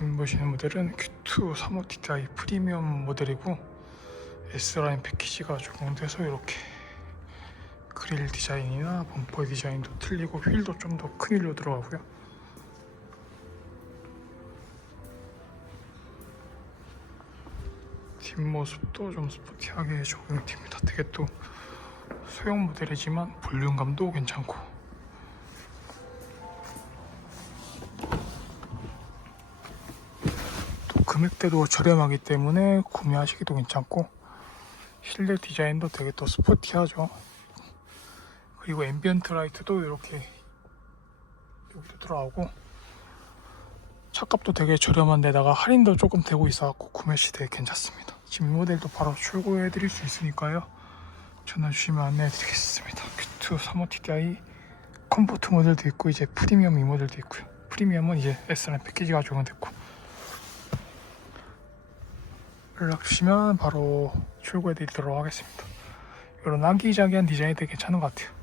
지금 보시는 모델은 Q2 35TI 프리미엄 모델이고 S라인 패키지가 적용돼서 이렇게 그릴 디자인이나 범퍼 디자인도 틀리고 휠도 좀 더 큰 휠로 들어가고요. 뒷모습도 좀 스포티하게 적용됩니다. 되게 또 소형 모델이지만 볼륨감도 괜찮고 금액대도 저렴하기 때문에 구매하시기도 괜찮고 실내 디자인도 되게 또 스포티하죠. 그리고 앰비언트 라이트도 이렇게 이렇게 들어가고 차값도 되게 저렴한 데다가 할인도 조금 되고 있어갖고 구매 시 되게 괜찮습니다. 지금 이 모델도 바로 출고해 드릴 수 있으니까요. 전화 주시면 안내해 드리겠습니다. Q2 35TI 컴포트 모델도 있고 이제 프리미엄 이 모델도 있고요. 프리미엄은 이제 S라인 패키지가 적용됐고 연락 주시면 바로 출고해 드리도록 하겠습니다. 이런 아기자기한 디자인이 되게 괜찮은 것 같아요.